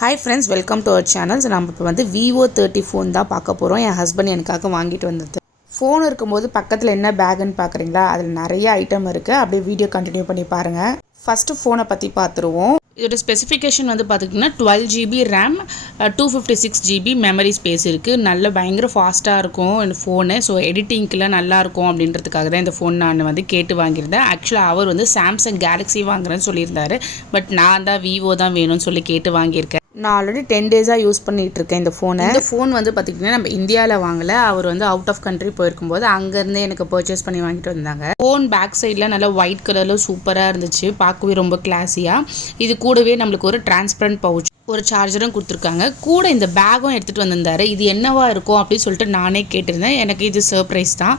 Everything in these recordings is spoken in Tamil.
Hi friends, welcome to our channels. நம்ம இப்போ வந்து Vivo 30 ஃபோன் தான் பார்க்க போகிறோம். என் ஹஸ்பண்ட் எனக்காக வாங்கிட்டு வந்தது. ஃபோன் இருக்கும்போது பக்கத்தில் என்ன பேக்குன்னு பார்க்குறீங்களா? அதில் நிறைய ஐட்டம் இருக்குது. அப்படியே வீடியோ கண்டினியூ பண்ணி பாருங்கள். ஃபஸ்ட்டு ஃபோனை பற்றி பார்த்துருவோம். இதோட ஸ்பெசிஃபிகேஷன் வந்து பார்த்திங்கன்னா 12 GB RAM, 256 GB memory space இருக்குது. நல்ல பயங்கர ஃபாஸ்ட்டாக இருக்கும் இந்த ஃபோனு. ஸோ எடிட்டிங்க்கெலாம் நல்லாயிருக்கும் அப்படின்றதுக்காக தான் இந்த ஃபோன் நான் வந்து கேட்டு வாங்கியிருந்தேன். ஆக்சுவலாக அவர் வந்து சாம்சங் கேலக்ஸி வாங்குறேன்னு சொல்லியிருந்தார். பட் நான் தான் Vivo தான் வேணும்னு சொல்லி கேட்டு வாங்கியிருக்கேன். நான் ஆல்ரெடி 10 டேஸாக யூஸ் பண்ணிகிட்டு இருக்கேன் இந்த ஃபோனை. இந்த ஃபோன் வந்து பார்த்திங்கன்னா நம்ம இந்தியாவில் வாங்கலை. அவர் வந்து அவுட் ஆஃப் கண்ட்ரி போயிருக்கும்போது அங்கேருந்தே எனக்கு பர்ச்சேஸ் பண்ணி வாங்கிட்டு வந்தாங்க. ஃபோன் பேக் சைடில் நல்லா ஒயிட் கலரில் சூப்பராக இருந்துச்சு. பார்க்கவே ரொம்ப கிளாஸியாக. இது கூடவே நம்மளுக்கு ஒரு டிரான்ஸ்பரண்ட் பவுச், ஒரு சார்ஜரும் கொடுத்துருக்காங்க. கூட இந்த பேக்கும் எடுத்துகிட்டு வந்திருந்தார். இது என்னவா இருக்கும் அப்படின்னு சொல்லிட்டு நானே கேட்டிருந்தேன். எனக்கு இது சர்ப்ரைஸ் தான்.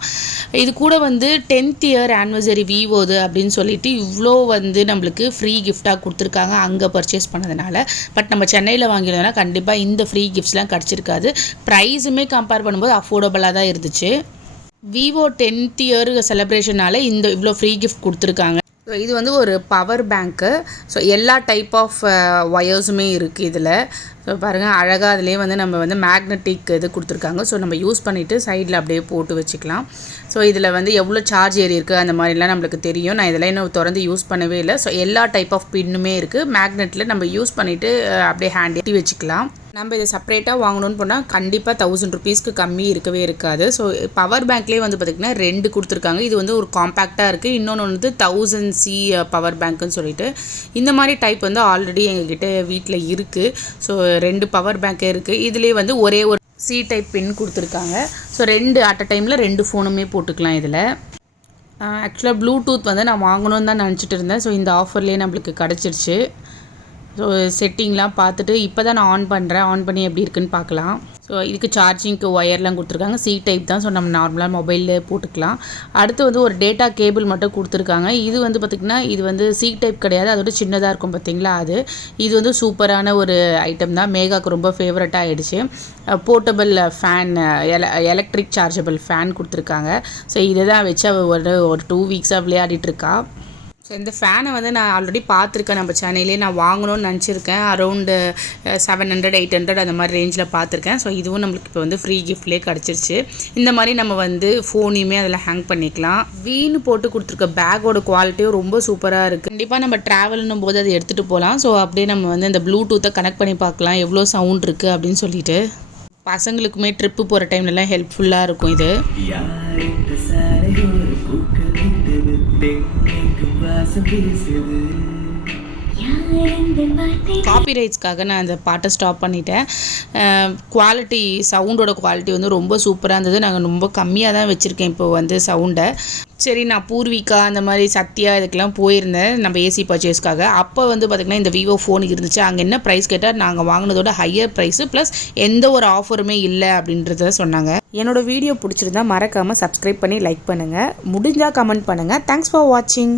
இது கூட வந்து 10th இயர் ஆனிவர்சரி விவோது அப்படின்னு சொல்லிட்டு இவ்வளோ வந்து நம்மளுக்கு ஃப்ரீ கிஃப்டாக கொடுத்துருக்காங்க அங்கே பர்ச்சேஸ் பண்ணதுனால. பட் நம்ம சென்னையில் வாங்கினோம்னா கண்டிப்பாக இந்த ஃப்ரீ கிஃப்ட்ஸ்லாம் கிடச்சிருக்காது. ப்ரைஸுமே கம்பேர் பண்ணும்போது அஃபோர்டபுளாக தான் இருந்துச்சு. Vivo 10th இயர் செலிப்ரேஷனால் இந்த இவ்வளோ ஃப்ரீ கிஃப்ட் கொடுத்துருக்காங்க. ஸோ இது வந்து ஒரு பவர் பேங்க்கு. ஸோ எல்லா டைப் ஆஃப் ஒயர்ஸுமே இருக்குது இதில். ஸோ பாருங்கள், அழகாக அதிலே வந்து நம்ம வந்து மேக்னெட்டிக் இது கொடுத்துருக்காங்க. ஸோ நம்ம யூஸ் பண்ணிவிட்டு சைடில் அப்படியே போட்டு வச்சுக்கலாம். ஸோ இதில் வந்து எவ்வளோ சார்ஜ் ஏறி இருக்குது அந்த மாதிரிலாம் நம்மளுக்கு தெரியும். நான் இதெல்லாம் இன்னும் திறந்து யூஸ் பண்ணவே இல்லை. ஸோ எல்லா டைப் ஆஃப் பின்னுமே இருக்குது. மேக்னெட்டில் நம்ம யூஸ் பண்ணிவிட்டு அப்படியே ஹேண்டி வச்சுக்கலாம். நம்ம இதை செப்பரேட்டாக வாங்கணும்னு போனால் கண்டிப்பாக 1000 ருபீஸ்க்கு கம்மி இருக்கவே இருக்காது. ஸோ பவர் பேங்க்லேயே வந்து பார்த்திங்கன்னா 2 கொடுத்துருக்காங்க. இது வந்து ஒரு காம்பேக்டாக இருக்குது. இன்னொன்று வந்து 1000C பவர் பேங்க்குன்னு சொல்லிட்டு இந்த மாதிரி டைப் வந்து ஆல்ரெடி எங்ககிட்ட வீட்டில் இருக்குது. ஸோ 2 பவர் பேங்க்கே இருக்குது. இதுலேயே வந்து ஒரே ஒரு C டைப் பின் கொடுத்துருக்காங்க. ஸோ 2 அட் அ டைமில் 2 ஃபோனுமே போட்டுக்கலாம் இதில். ஆக்சுவலாக ப்ளூடூத் வந்து நான் வாங்கணும்னு தான் நினச்சிட்டு இருந்தேன். ஸோ இந்த ஆஃபர்லேயே நம்மளுக்கு கிடச்சிருச்சு. ஸோ செட்டிங்லாம் பார்த்துட்டு இப்போ தான் நான் ஆன் பண்ணுறேன். ஆன் பண்ணி எப்படி இருக்குன்னு பார்க்கலாம். ஸோ இதுக்கு சார்ஜிங்க்கு ஒயர்லாம் கொடுத்துருக்காங்க. C டைப் தான். ஸோ நம்ம நார்மலாக மொபைலில் போட்டுக்கலாம். அடுத்து வந்து ஒரு டேட்டா கேபிள் மட்டும் கொடுத்துருக்காங்க. இது வந்து பார்த்திங்கன்னா இது வந்து C டைப் கிடையாது, அதோட சின்னதாக இருக்கும் பார்த்திங்களா அது. இது வந்து சூப்பரான ஒரு ஐட்டம் தான். மேகாவுக்கு ரொம்ப ஃபேவரட்டாக ஆகிடுச்சு. Portable fan, electric chargeable fan கொடுத்துருக்காங்க. ஸோ இதை தான் வச்சு ஒரு 2 வீக்ஸாக விளையாடிட்டுருக்கா. ஸோ இந்த ஃபேனை வந்து நான் ஆல்ரெடி பார்த்துருக்கேன். நம்ம சேனல்லே நான் வாங்கணும்னு நினச்சிருக்கேன். அரௌண்டு 700 800 அந்த மாதிரி ரேஞ்சில் பார்த்துருக்கேன். ஸோ இதுவும் நம்மளுக்கு இப்போ வந்து ஃப்ரீ கிஃப்ட்லேயே கிடச்சிருச்சு. இந்த மாதிரி நம்ம வந்து ஃபோனையுமே அதில் ஹேங் பண்ணிக்கலாம். வீணு போட்டு கொடுத்துருக்க பேக்கோட குவாலிட்டியும் ரொம்ப சூப்பராக இருக்குது. கண்டிப்பாக நம்ம ட்ராவல்னும் போது அதை எடுத்துகிட்டு போகலாம். ஸோ அப்படியே நம்ம வந்து இந்த ப்ளூடூத்தை கனெக்ட் பண்ணி பார்க்கலாம் எவ்வளோ சவுண்ட் இருக்குது அப்படின்னு சொல்லிட்டு. பசங்களுக்குமே ட்ரிப்பு போகிற டைம்லலாம் ஹெல்ப்ஃபுல்லாக இருக்கும் இது. காப்பிரைட்ஸ்க்காக நான் அந்த பாட்டை ஸ்டாப் பண்ணிட்டேன். குவாலிட்டி, சவுண்டோட குவாலிட்டி வந்து ரொம்ப சூப்பராக இருந்தது. நாங்கள் ரொம்ப கம்மியாக தான் வச்சுருக்கேன் இப்போ வந்து சவுண்டை. சரி, நான் பூர்விகா அந்த மாதிரி சத்யா இதுக்கெல்லாம் போயிருந்தேன் நம்ம ஏசி பர்ச்சேஸ்க்காக. அப்போ வந்து பார்த்திங்கன்னா இந்த Vivo ஃபோன் இருந்துச்சு. அங்கே என்ன ப்ரைஸ் கேட்டால் நாங்கள் வாங்கினதோட ஹையர் ப்ரைஸு ப்ளஸ் எந்த ஒரு ஆஃபருமே இல்லை அப்படின்றத சொன்னாங்க. என்னோட வீடியோ பிடிச்சிருந்தா மறக்காமல் சப்ஸ்கிரைப் பண்ணி லைக் பண்ணுங்கள். முடிஞ்சால் கமெண்ட் பண்ணுங்கள். தேங்க்ஸ் ஃபார் வாட்சிங்.